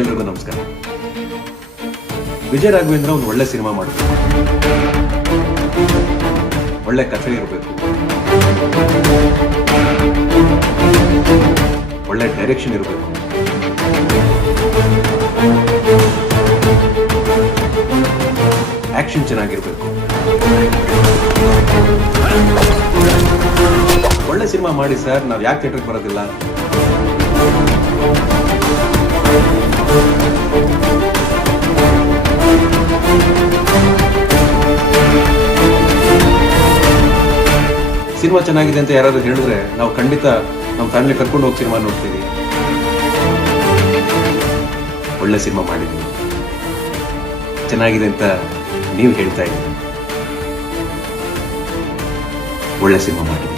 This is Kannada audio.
ಎಲ್ರಿಗೂ ನಮಸ್ಕಾರ. ವಿಜಯ ರಾಘವೇಂದ್ರ ಒಂದು ಒಳ್ಳೆ ಸಿನಿಮಾ ಮಾಡಬೇಕು, ಒಳ್ಳೆ ಕಥೆ ಇರಬೇಕು, ಒಳ್ಳೆ ಡೈರೆಕ್ಷನ್ ಇರಬೇಕು, ಆಕ್ಷನ್ ಚೆನ್ನಾಗಿರ್ಬೇಕು. ಒಳ್ಳೆ ಸಿನಿಮಾ ಮಾಡಿ ಸರ್, ನಾವು ಯಾಕೆ ಥಿಯೇಟರ್ಗೆ ಬರೋದಿಲ್ಲ? ಸಿನಿಮಾ ಚೆನ್ನಾಗಿದೆ ಅಂತ ಯಾರಾದ್ರೂ ಹೇಳಿದ್ರೆ ನಾವು ಖಂಡಿತ ನಮ್ಮ ಫ್ಯಾಮಿಲಿ ಕರ್ಕೊಂಡು ಹೋಗಿ ಸಿನಿಮಾ ನೋಡ್ತೀವಿ. ಒಳ್ಳೆ ಸಿನಿಮಾ ಮಾಡಿದ್ದೀವಿ, ಚೆನ್ನಾಗಿದೆ ಅಂತ ನೀವು ಹೇಳ್ತಾ ಇದ್ದೀವಿ, ಒಳ್ಳೆ ಸಿನಿಮಾ ಮಾಡಿದ್ದೀವಿ.